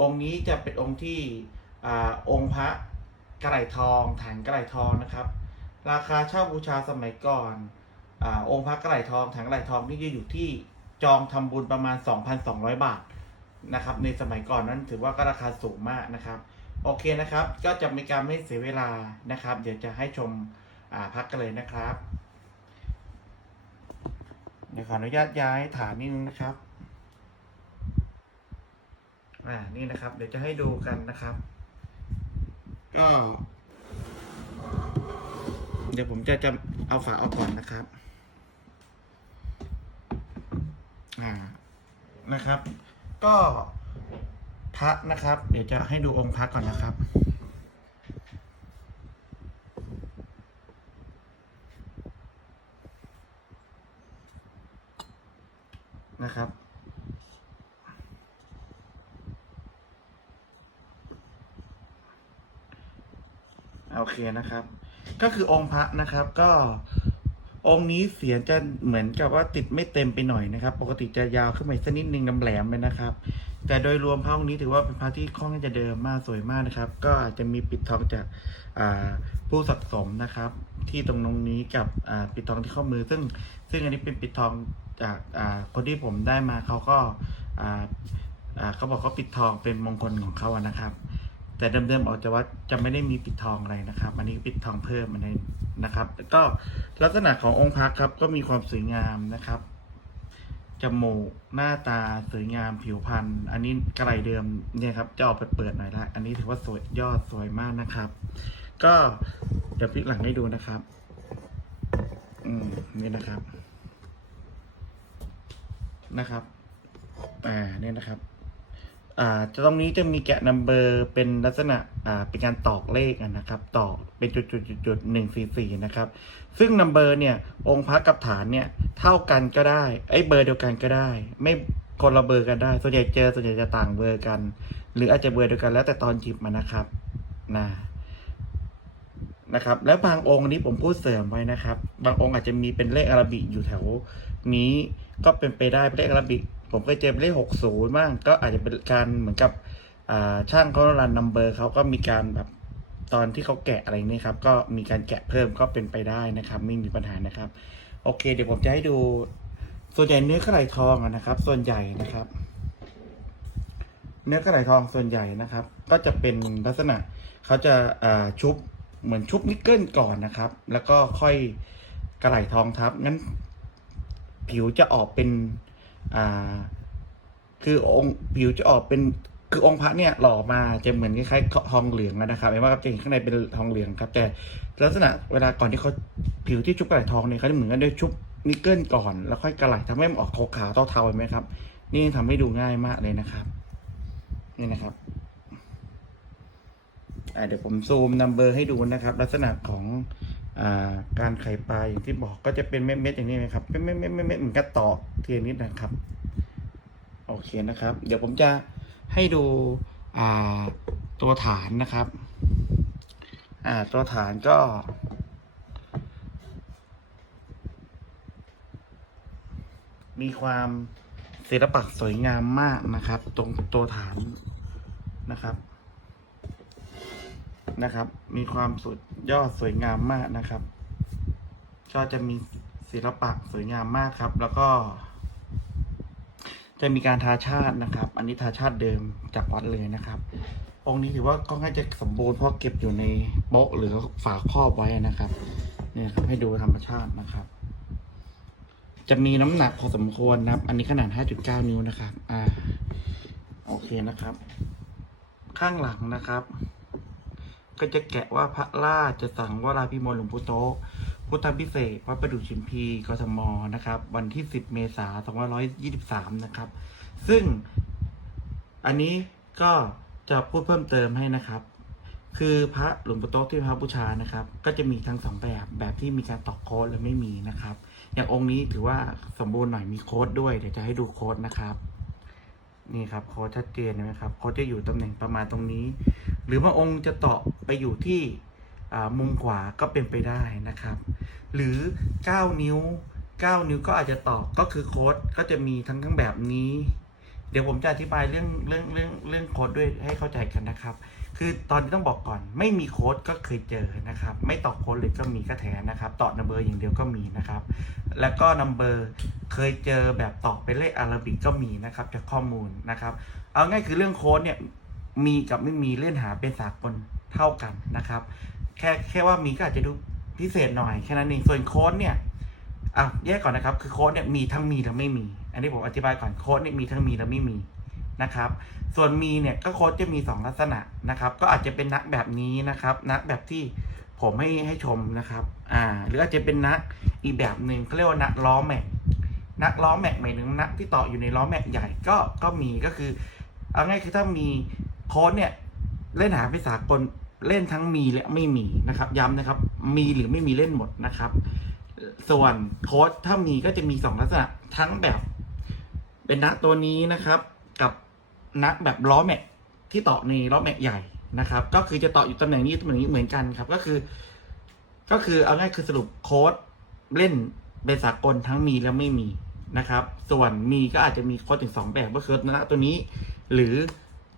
องค์นี้จะเป็นองค์ที่อองค์พระกระไหลทองฐานกระไหลทองนะครับ ราคาเช่าบูชาสมัยก่อนอองค์พระกระไหลทองฐานกระไหลทองนี่จะอยู่ที่จองทำบุญประมาณ 2,200 บาทนะครับ ในสมัยก่อนนั้นถือว่าก็ราคาสูงมากนะครับ โอเคนะครับ ก็จะมีการไม่เสียเวลานะครับ เดี๋ยวจะให้ชมพักกันเลยนะครับเดี๋ยวขออนุญาตย้ายฐานนิดนึงนะครับ อ่านี่นะครับ เดี๋ยวจะให้ดูกันนะครับ ก็ เดี๋ยวผมจะจะเอาฝาออกก่อนนะครับ อ่านะครับ ก็พระนะครับ เดี๋ยวจะให้ดูองค์พระก่อนนะครับนะครับ โอเคนะครับ ก็คือองค์พระนะครับ ก็องค์นี้เสียงจะเหมือนกับว่าติดไม่เต็มไปหน่อยนะครับ ปกติจะยาวขึ้นมาอีกสักนิดนึงน้ำแหลมเลยนะครับ แต่โดยรวมพระองค์นี้ถือว่าเป็นพระที่ค่อนข้างจะเดิมมากสวยมากนะครับ ก็อาจจะมีปิดทองจากผู้สะสมนะครับ ที่ตรงตรงนี้กับปิดทองที่ข้อมือ ซึ่งซึ่งอันนี้เป็นปิดทองจากาคนที่ผมได้มาเขาก็เขาบอกเขาปิดทองเป็นมงคลของเขานะครับ แต่เดิมๆออกจากวัดจะไม่ได้มีปิดทองอะไรนะครับ อันนี้ปิดทองเพิ่มอันนี้นะครับแล้วก็ลักษณะขององค์พระครับก็มีความสวยงามนะครับจมูกหน้าตาสวยงามผิวพรรณอันนี้กระไรเดิมเนี่ยครับจะออกไปเปิดหน่อยละอันนี้ถือว่าสวยยอดสวยมากนะครับ ก็เดี๋ยวพลิกหลังให้ดูนะครับ อืมนี่นะครับ นะครับอ่าเนี่ยนะครับ จะตรงนี้จะมีแกะนัมเบอร์เป็นลักษณะอ่าเป็นการตอกเลขนะครับตอกเป็นจุดจุดจุดจุดหนึ่งสี่สี่นะครับ ซึ่งนัมเบอร์เนี่ยองค์พระกับฐานเนี่ยเท่ากันก็ได้ไอ้เบอร์เดียวกันก็ได้ ไม่คนละเบอร์กันได้ ส่วนใหญ่เจอส่วนใหญ่จะต่างเบอร์กัน หรืออาจจะเบอร์เดียวกันแล้วแต่ตอนหยิบมานะครับนะนะครับ แล้วบางองค์นี้ผมพูดเสริมไว้นะครับ บางองค์อาจจะมีเป็นเลขอาราบิกอยู่แถวนี้ก็เป็นไปได้เป็นเลขอาราบิก ผมก็เจอเป็นเลขหกศูนย์บ้างก็อาจจะเป็นการเหมือนกับช่างเขารันนัมเบอร์เขาก็มีการแบบตอนที่เขาแกะอะไรนี่ครับ ก็มีการแกะเพิ่มก็เป็นไปได้นะครับ ไม่มีปัญหานะครับ โอเค เดี๋ยวผมจะให้ดู ส่วนใหญ่เนื้อกระไหลทองนะครับ ส่วนใหญ่นะครับ เนื้อกระไหลทองส่วนใหญ่นะครับ ก็จะเป็นลักษณะเขาจะาชุบเหมือนชุบนิกเกิลก่อนนะครับ แล้วก็ค่อยกระไหลทองทับงั้น ผิวจะออกเป็น อ่า คือองค์ผิวจะออกเป็นคือองค์พระเนี่ยหล่อมาจะเหมือนคล้ายๆทองเหลืองนะครับเห็นว่าครับจะเห็นข้างในเป็นทองเหลืองครับ แต่ลักษณะเวลาก่อนที่เขาผิวที่ชุบกระไหลทองเนี่ยเขาจะเหมือนกันด้วยชุบนิกเกิลก่อน แล้วค่อยกระไหลทำให้มันออกขาวๆเทาๆเห็นไหมครับ นี่ทำให้ดูง่ายมากเลยนะครับ นี่นะครับเดี๋ยวผมซูมนัมเบอร์ให้ดูนะครับ ลักษณะของ การไข่ปลาอย่างที่บอกก็จะเป็นเม็ดๆอย่างนี้นะครับเป็นเม็ดๆเม็ดๆเหมือนกระตอกเทียนนิดนะครับ โอเคนะครับ เดี๋ยวผมจะให้ดูตัวฐานนะครับตัวฐานก็ มีความศิลปะสวยงามมากนะครับ ตรงตัวฐานนะครับ นะครับ มีความสุดยอดสวยงามมากนะครับ ก็จะมีศิลปะสวยงามมากครับ แล้วก็ จะมีการทาชาตินะครับ อันนี้ทาชาติเดิมจากวัดเลยนะครับ องค์นี้ถือว่าก็น่ายจะสมบูรณ์เพราะเก็บอยู่ในโป๊ะหรือฝาครอบไว้นะครับเนี่ยครับให้ดูธรรมชาตินะครับ จะมีน้ำหนักพอสมควรนะครับ อันนี้ขนาด 5.9 นิ้วนะครับ อ่า โอเคนะครับ ข้างหลังนะครับ ก็จะแกะว่าพระราชจะสั่งวราพิมลหลวงพุโต พุทธพิเศษวัดประดู่ชิมพีกทมนะครับ วันที่ 10 เมษายน2523 นะครับ ซึ่งอันนี้ก็จะพูดเพิ่มเติมให้นะครับ คือพระหลวงปู่โต๊ะที่พระบูชานะครับ ก็จะมีทั้งสองแบบแบบที่มีการตอกโค้ดและไม่มีนะครับ อย่างองค์นี้ถือว่าสมบูรณ์หน่อยมีโค้ดด้วยเดี๋ยวจะให้ดูโค้ดนะครับ นี่ครับคอชัดเจนนะครับคอจะอยู่ตำแหน่งประมาณตรงนี้ หรือพระองค์จะเตาะไปอยู่ที่มุมขวาก็เป็นไปได้นะครับ หรือ 9 นิ้ว 9 นิ้วก็อาจจะตอกก็คือโค้ดก็จะมีทั้งทั้งแบบนี้ เดี๋ยวผมจะอธิบายเรื่องเรื่องเรื่องเรื่องโค้ดด้วยให้เข้าใจกันนะครับ คือตอนนี้ต้องบอกก่อนไม่มีโค้ดก็เคยเจอนะครับ ไม่ต่อโค้ดเลยก็มีก็แถนะครับต่อนัมเบอร์อย่างเดียวก็มีนะครับ แล้วก็นัมเบอร์เคยเจอแบบต่อเป็นเลขอาราบิกก็มีนะครับจากข้อมูลนะครับ เอาง่ายคือเรื่องโค้ดเนี่ยมีกับไม่มีเล่นหาเป็นสากลเท่ากันนะครับ แค่แค่ว่ามีก็อาจจะดูพิเศษหน่อยแค่นั้นเองส่วนโค้ดเนี่ยอะแยกก่อนนะครับคือโค้ดเนี่ยมีทั้งมีและไม่มี อันนี้ผมอธิบายก่อนโค้ดเนี่ยมีทั้งมีและไม่มี นะครับ ส่วนมีเนี่ยก็โค้ดจะมี 2 ลักษณะนะครับ ก็อาจจะเป็นนักแบบนี้นะครับ นักแบบที่ผมให้ให้ชมนะครับ อ่า หรืออาจจะเป็นนักอีกแบบหนึ่งเขาเรียกว่านักล้อแม็ก นักล้อแม็กหมายถึงนักที่ต่ออยู่ในล้อแม็กใหญ่ก็ก็มีก็คือ เอาง่ายคือถ้ามีโค้ดเนี่ยเล่นหาภาษากลเล่นทั้งมีและไม่มีนะครับ ย้ำนะครับ มีหรือไม่มีเล่นหมดนะครับ ส่วนโค้ดถ้ามีก็จะมีสองลักษณะทั้งแบบ เป็นนักตัวนี้นะครับ กับนักแบบล้อแม็กที่ต่อในล้อแม็กใหญ่นะครับ ก็คือจะต่ออยู่ตำแหน่งนี้ตำแหน่งนี้เหมือนกันครับ ก็คือ ก็คือเอาง่ายคือสรุปโค้ดเล่นเป็นสากลทั้งมีและไม่มีนะครับ ส่วนมีก็อาจจะมีโค้ดถึงสองแบบก็คือณตัวนี้ หรือ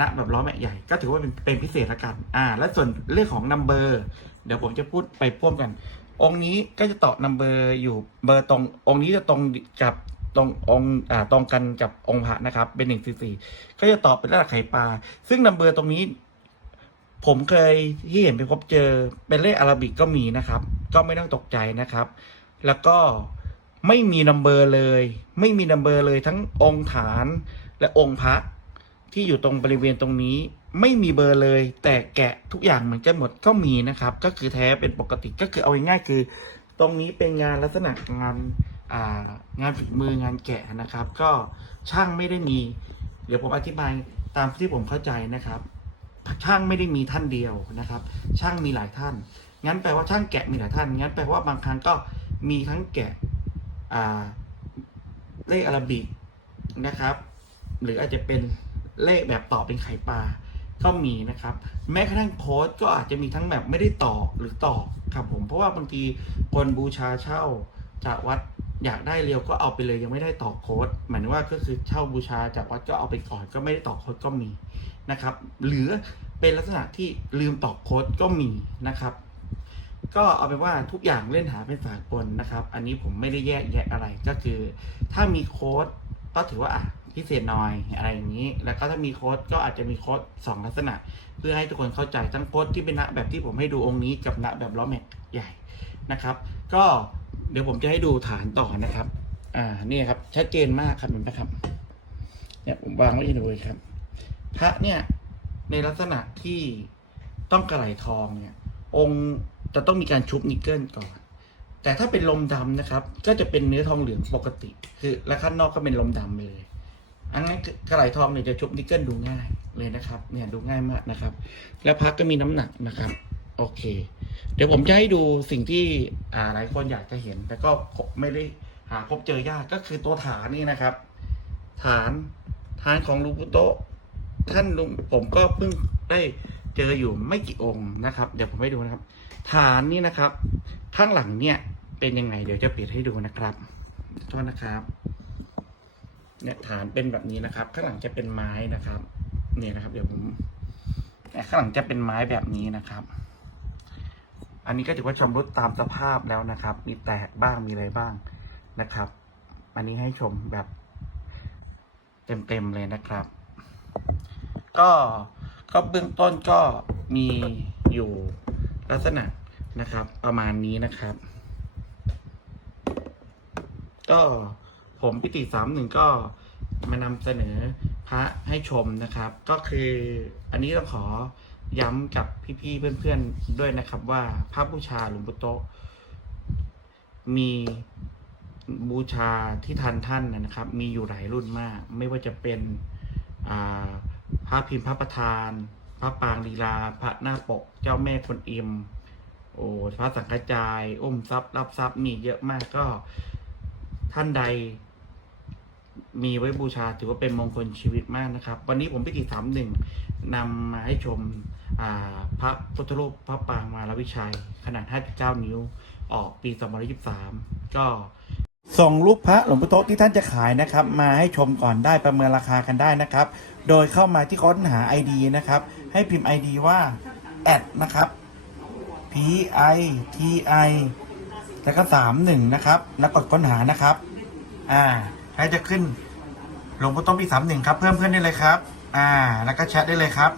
ณแบบล้อแม็กใหญ่ ก็ถือว่าเป็นเป็นพิเศษละกัน อ่า และส่วนเรื่องของนัมเบอร์เดี๋ยวผมจะพูดไปพ่วงกัน องค์นี้ก็จะต่อนัมเบอร์อยู่เบอร์ตรง องค์นี้จะตรงกับ ตรงองอ่าตรงกันกับองค์พระนะครับ เป็นหนึ่งสี่สี่ก็จะต่อเป็นระดับไข่ปลา ซึ่งนัมเบอร์ตรงนี้ ผมเคยที่เห็นไปพบเจอเป็นเลขอาราบิกก็มีนะครับ ก็ไม่ต้องตกใจนะครับ แล้วก็ไม่มีนัมเบอร์เลย ไม่มีนัมเบอร์เลยทั้งองค์ฐานและองค์พระที่อยู่ตรงบริเวณตรงนี้ไม่มีเบอร์เลย แต่แกะทุกอย่างเหมือนกันหมดก็มีนะครับ ก็คือแท้เป็นปกติก็คือเอาง่ายๆคือ ตรงนี้เป็นงานลักษณะงาน งานฝีมืองานแกะนะครับ ก็ช่างไม่ได้มี เดี๋ยวผมอธิบายตามที่ผมเข้าใจนะครับ ช่างไม่ได้มีท่านเดียวนะครับ ช่างมีหลายท่าน งั้นแปลว่าช่างแกะมีหลายท่าน งั้นแปลว่าบางครั้งก็มีทั้งแกะอ่าเลขอาราบิกนะครับ หรืออาจจะเป็นเลขแบบต่อเป็นไข่ปลาก็มีนะครับ แม้กระทั่งโค้ดก็อาจจะมีทั้งแบบไม่ได้ต่อหรือต่อครับผมเพราะว่าบางทีคนบูชาเช่าจากวัด อยากได้เร็วก็เอาไปเลยยังไม่ได้ต่อโค้ดหมายถึงว่าก็คือเช่าบูชาจากวัดก็เอาไปก่อนก็ไม่ได้ต่อโค้ดก็มีนะครับ หรือเป็นลักษณะที่ลืมต่อโค้ดก็มีนะครับ ก็เอาเป็นว่าทุกอย่างเล่นหาเป็นสากลนะครับ อันนี้ผมไม่ได้แยกแยะอะไรก็คือ ถ้ามีโค้ดก็ถือว่าอะพิเศษหน่อยอะไรอย่างนี้ แล้วก็ถ้ามีโค้ดก็อาจจะมีโค้ดสองลักษณะ เพื่อให้ทุกคนเข้าใจทั้งโค้ดที่เป็นณแบบที่ผมให้ดูองค์นี้กับณแบบล้อแม็กใหญ่นะครับ ก็ เดี๋ยวผมจะให้ดูฐานต่อนะครับ อ่านี่ครับ ชัดเจนมากครับเห็นไหมครับ เนี่ยผมวางไว้ให้ดูเลยครับ พระเนี่ยในลักษณะที่ต้องกระไหลทองเนี่ย องค์จะต้องมีการชุบนิกเกิลก่อน แต่ถ้าเป็นลมดำนะครับ ก็จะเป็นเนื้อทองเหลืองปกติ คือและข้างนอกก็เป็นลมดำเลย อันนั้นกระไหลทองเนี่ยจะชุบนิกเกิลดูง่ายเลยนะครับ เนี่ยดูง่ายมากนะครับ แล้วพักก็มีน้ำหนักนะครับ โอเค เดี๋ยวผมจะให้ดูสิ่งที่หลายคนอยากจะเห็น แต่ก็ไม่ได้หาพบเจอยากก็คือตัวฐานนี่นะครับ ฐานฐานของลูปุโตท่านลุงผมก็เพิ่งได้เจออยู่ไม่กี่องค์นะครับ เดี๋ยวผมให้ดูนะครับ ฐานนี่นะครับ ข้างหลังเนี่ยเป็นยังไง เดี๋ยวจะเปิดให้ดูนะครับโทษนะครับ เนี่ยฐานเป็นแบบนี้นะครับ ข้างหลังจะเป็นไม้นะครับ เนี่ยนะครับ เดี๋ยวผมข้างหลังจะเป็นไม้แบบนี้นะครับ อันนี้ก็ถือว่าชำรุดตามสภาพแล้วนะครับ มีแตกบ้างมีอะไรบ้างนะครับ อันนี้ให้ชมแบบเต็มๆเลยนะครับ ก็ก็เบื้องต้นก็มีอยู่ลักษณะนะครับ ประมาณนี้นะครับ ก็ผมพิติสามหนึ่งก็มานำเสนอพระให้ชมนะครับ ก็คืออันนี้ต้องขอ ย้ำกับพี่ๆเพื่อนๆด้วยนะครับ ว่าพระบูชาหลวงปู่โตมีบูชาที่ทันท่านนะครับ มีอยู่หลายรุ่นมาก ไม่ว่าจะเป็นอ่าพระพิมพ์พระประธาน พระปางลีลา พระหน้าปก เจ้าแม่คนอิมโอ้พระสังฆจายอุ้มทรัพย์รับทรัพย์มีเยอะมากก็ท่านใด มีไว้บูชาถือว่าเป็นมงคลชีวิตมากนะครับ วันนี้ผมพิธีสามหนึ่งนำมาให้ชมพระพุทธรูปพระปางมารวิชัย ขนาด 59 นิ้ว ออกปี 2023 ก็ส่งรูปพระหลวงพ่อโตที่ท่านจะขายนะครับ มาให้ชมก่อนได้ประเมินราคากันได้นะครับ โดยเข้ามาที่ค้นหา ID นะครับ ให้พิมพ์ ID ว่าแอดนะครับ P I T I แล้วก็สามหนึ่งนะครับ แล้วกดค้นหานะครับ อ่า ให้จะขึ้นลงบนต้มปีสามหนึ่งครับ เพิ่มเพื่อนได้เลยครับ อ่า แล้วก็แชทได้เลยครับ